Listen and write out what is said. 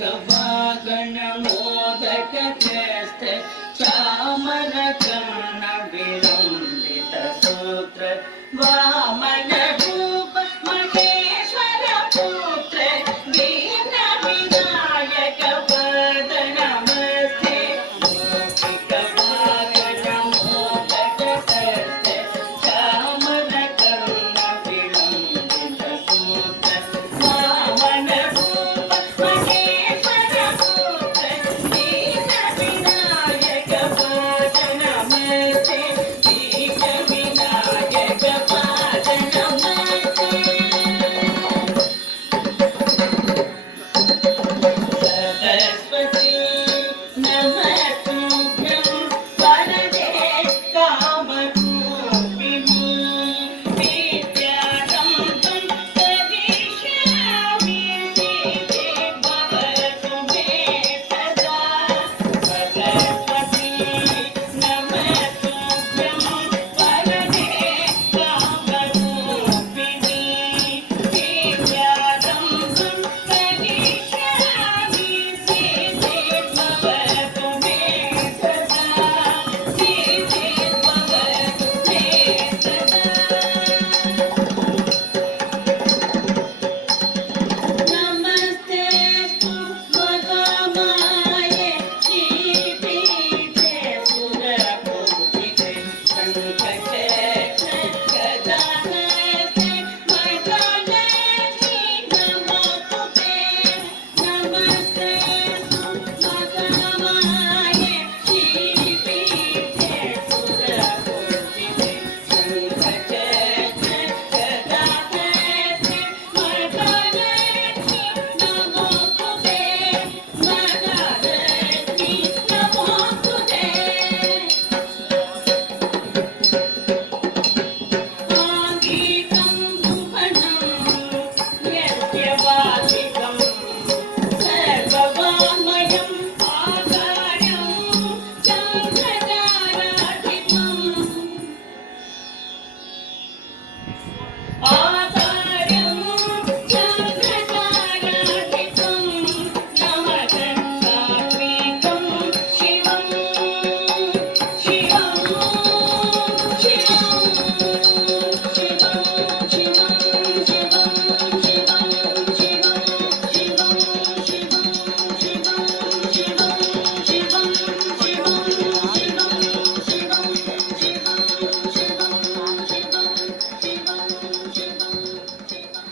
वागण मोदक त्रस्त चामर कर्ण विलंबित सूत्र वामन रूप महेश्वर पुत्र दीन विनायक पद नमस्ते मौखिक वागण मोदक त्रस्त चामर कर्ण विलंबित सूत्र वामन रूप महेश्वर पुत्र दीन विनायक पद नमस्ते दीन विनायक पद नमस्ते सरस्वती